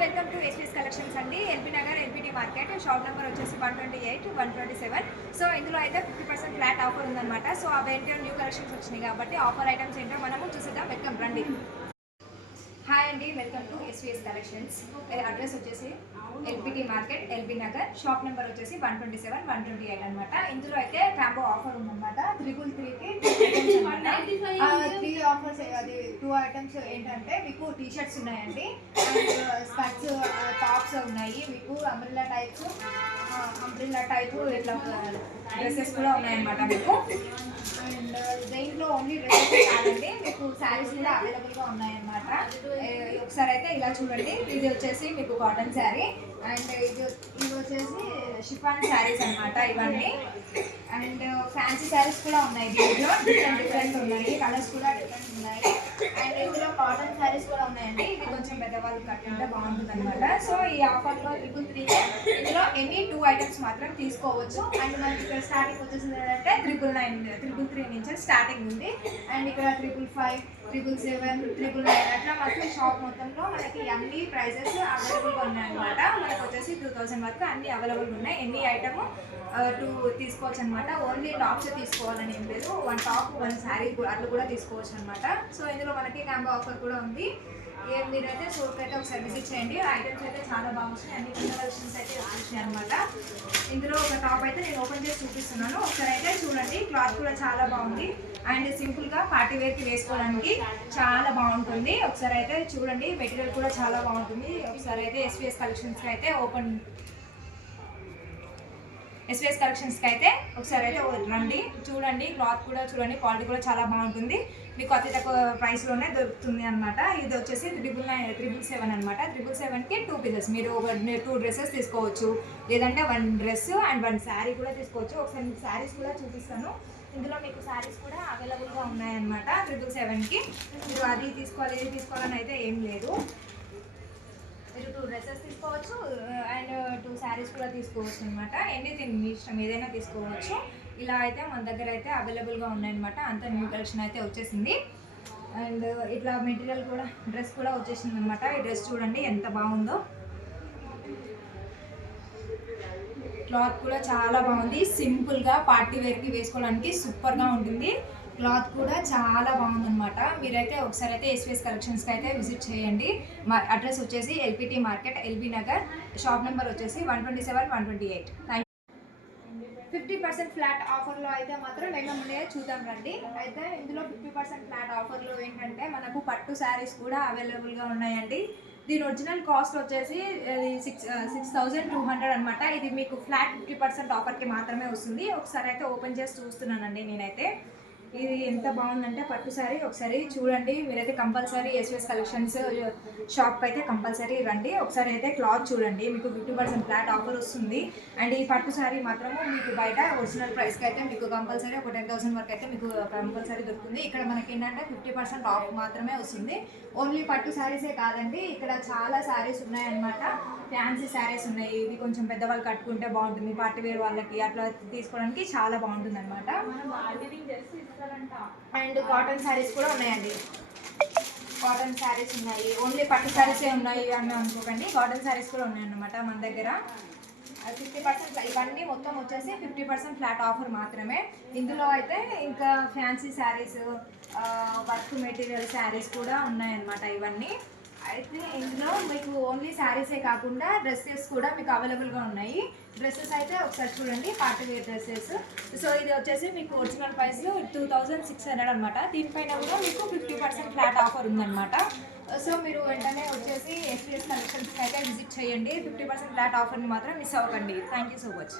Welcome to SPS collections అండి. LB Nagar LBT market shop number వచ్చేసి 128 127. So ఇందులో అయితే 50% ఫ్లాట్ ఆఫర్ ఉందన్నమాట. సో అవేంటో న్యూ కలెక్షన్స్ వచ్చినాయి కాబట్టి ఆఫర్ ఐటమ్స్ ఏంటో మనము చూసేద్దాం. వెల్కమ్ రండి. హాయ్ అండి, welcome to SVS collections. Address వచ్చేసి LBT market LB Nagar, shop number వచ్చేసి 127 128 అనమాట. ఇందులో అయితే కాంబో ఆఫర్ ఉందన్నమాట. 333కి 3 ఆఫర్స్. అది 2 ఐటమ్స్ ఏంటంటే మీకు టీ షర్ట్స్ ఉన్నాయండి, స్కర్ట్స్ టాప్స్ ఉన్నాయి, మీకు అంబ్రెల్లా టైప్ ఇట్లా డ్రెస్సెస్ కూడా ఉన్నాయన్నమాట మీకు. అండ్ దేంట్లో ఓన్లీ డ్రెస్సెస్ కాదండి, మీకు శారీస్ కూడా అవైలబుల్గా ఉన్నాయన్నమాట. ఒకసారి అయితే ఇలా చూడండి. ఇది వచ్చేసి మీకు కాటన్ శారీ, అండ్ ఇది వచ్చేసి షిఫాన్ శారీస్ అనమాట ఇవన్నీ. అండ్ ఫ్యాన్సీ శారీస్ కూడా ఉన్నాయి, దీంట్లో డిఫరెంట్ ఉన్నాయి, కలర్స్ కూడా డిఫరెంట్ ఉన్నాయి. అండ్ ఇందులో కాటన్ శారీస్ కూడా ఉన్నాయండి. ఇది కొంచెం పెద్దవాళ్ళు కట్టుంటే బాగుంటుంది అనమాట. సో ఈ ఆఫర్లో 333 ఇందులో ఎనీ 2 ఐటమ్స్ మాత్రం తీసుకోవచ్చు. అండ్ మనకి ఇక్కడ స్టార్టింగ్ వచ్చేసింది ఏంటంటే 333 నుంచి స్టార్టింగ్ ఉంది. అండ్ ఇక్కడ 555 777 999 అట్లా మొత్తం షాప్ మొత్తంలో మనకి అన్ని ప్రైజెస్ అవైలబుల్గా ఉన్నాయన్నమాట. మనకు వచ్చేసి 2000 వరకు అన్ని అవైలబుల్గా ఉన్నాయి. ఎన్ని ఐటమ్ 2 తీసుకోవచ్చు అనమాట. ఓన్లీ టాప్స్ తీసుకోవాలని ఏం లేదు, 1 టాప్ 1 శారీ అట్లా కూడా తీసుకోవచ్చు అనమాట. సో ఇందులో మనకి కాంబో ఆఫర్ కూడా ఉంది. మీరైతే షోకి అయితే ఒకసారి విజిట్ చేయండి. ఐటమ్స్ అయితే చాలా బాగున్నాయి, అన్ని కలెక్షన్స్ అయితే వచ్చాయి అనమాట. ఇందులో ఒక టాప్ అయితే నేను ఓపెన్ చేసి చూపిస్తున్నాను, ఒకసారి అయితే చూడండి. క్లాత్ కూడా చాలా బాగుంది అండ్ సింపుల్గా పార్టీ వేర్కి వేసుకోవడానికి చాలా బాగుంటుంది. ఒకసారి అయితే చూడండి, మెటీరియల్ కూడా చాలా బాగుంటుంది. ఒకసారి అయితే ఎస్వీఎస్ కలెక్షన్స్కి అయితే ఒకసారి అయితే రండి, చూడండి. క్లాత్ కూడా చూడండి, క్వాలిటీ కూడా చాలా బాగుంటుంది. మీకు అతి తక్కువ ప్రైస్లోనే దొరుకుతుంది అనమాట. ఇది వచ్చేసి 777 అనమాట. 777కి 2 పీసెస్, మీరు 2 డ్రెస్సెస్ తీసుకోవచ్చు, లేదంటే 1 డ్రెస్ అండ్ 1 శారీ కూడా తీసుకోవచ్చు. ఒకసారి మీకు శారీస్ కూడా చూపిస్తాను. ఇందులో మీకు శారీస్ కూడా అవైలబుల్గా ఉన్నాయన్నమాట. 777కి మీరు అది తీసుకోవాలి ఇది తీసుకోవాలని అయితే ఏం లేదు. మీరు 2 డ్రెస్సెస్ తీసుకోవచ్చు అండ్ 2 శారీస్ కూడా తీసుకోవచ్చు అనమాట. ఎనీథింగ్ మీ ఇష్టం, ఏదైనా తీసుకోవచ్చు. ఇలా అయితే మన దగ్గర అయితే అవైలబుల్గా ఉన్నాయన్నమాట. అంత న్యూ కలెక్షన్ అయితే వచ్చేసింది. అండ్ ఇట్లా మెటీరియల్ కూడా డ్రెస్ కూడా వచ్చేసింది అనమాట. ఈ డ్రెస్ చూడండి ఎంత బాగుందో, క్లాత్ కూడా చాలా బాగుంది. సింపుల్గా పార్టీ వేర్కి వేసుకోవడానికి సూపర్గా ఉంటుంది. క్లాత్ కూడా చాలా బాగుందన్నమాట. మీరైతే ఒకసారి అయితే ఎస్వీఎస్ కలెక్షన్స్కి అయితే విజిట్ చేయండి. మా అడ్రస్ వచ్చేసి LBT market LB Nagar, shop number వచ్చేసి 127 128. 50% ఫ్లాట్ ఆఫర్లో అయితే మాత్రం ఏమేమి చూద్దాం రండి. అయితే ఇందులో 50% ఫ్లాట్ ఆఫర్లో ఏంటంటే మనకు పట్టు శారీస్ కూడా అవైలబుల్గా ఉన్నాయండి. దీని ఒరిజినల్ కాస్ట్ వచ్చేసి 6200 అనమాట. ఇది మీకు ఫ్లాట్ 50% ఆఫర్కి మాత్రమే వస్తుంది. ఒకసారి అయితే ఓపెన్ చేసి చూస్తున్నానండి నేనైతే. ఇది ఎంత బాగుందంటే పట్టు శారీ, ఒకసారి చూడండి. మీరైతే కంపల్సరీ ఎస్వీఎస్ కలెక్షన్స్ షాప్కి అయితే కంపల్సరీ రండి. ఒకసారి అయితే క్లాత్ చూడండి, మీకు 50% ఫ్లాట్ ఆఫర్ వస్తుంది. అండ్ ఈ పట్టు శారీ మాత్రము మీకు బయట ఒరిజినల్ ప్రైస్కి అయితే మీకు కంపల్సరీ ఒక 10,000 వరకు అయితే మీకు కంపల్సరీ దొరుకుతుంది. ఇక్కడ మనకి ఏంటంటే 50% ఆఫ్ మాత్రమే వస్తుంది. ఓన్లీ పట్టు శారీసే కాదండి, ఇక్కడ చాలా శారీస్ ఉన్నాయన్నమాట. ఫ్యాన్సీ శారీస్ ఉన్నాయి, ఇది కొంచెం పెద్దవాళ్ళు కట్టుకుంటే బాగుంటుంది, పార్టీ వేర్ వాళ్ళకి అట్లా తీసుకోవడానికి చాలా బాగుంటుంది అనమాట. అండ్ కాటన్ శారీస్ కూడా ఉన్నాయండి. కాటన్ శారీస్ ఉన్నాయి, ఓన్లీ పట్టు శారీసే ఉన్నాయి అని అనుకోకండి, కాటన్ శారీస్ కూడా ఉన్నాయన్నమాట మన దగ్గర. 50% ఇవన్నీ మొత్తం వచ్చేసి 50% ఫ్లాట్ ఆఫర్ మాత్రమే. ఇందులో అయితే ఇంకా fancy saris, work material saris కూడా ఉన్నాయన్నమాట ఇవన్నీ. అయితే ఇందులో మీకు ఓన్లీ శారీసే కాకుండా డ్రెస్సెస్ కూడా మీకు అవైలబుల్గా ఉన్నాయి. డ్రెస్సెస్ అయితే ఒకసారి చూడండి, పార్టీ వేర్ డ్రెస్సెస్. సో ఇది వచ్చేసి మీకు ఒరిజినల్ ప్రైస్ 2600 అనమాట. దీనిపైన కూడా మీకు 50% ఫ్లాట్ ఆఫర్ ఉందన్నమాట. సో మీరు వెంటనే వచ్చేసి ఎస్వీఎస్ కలెక్షన్స్కి అయితే విజిట్ చేయండి. 50% ఫ్లాట్ ఆఫర్ని మాత్రం మిస్ అవ్వకండి. Thank you so much.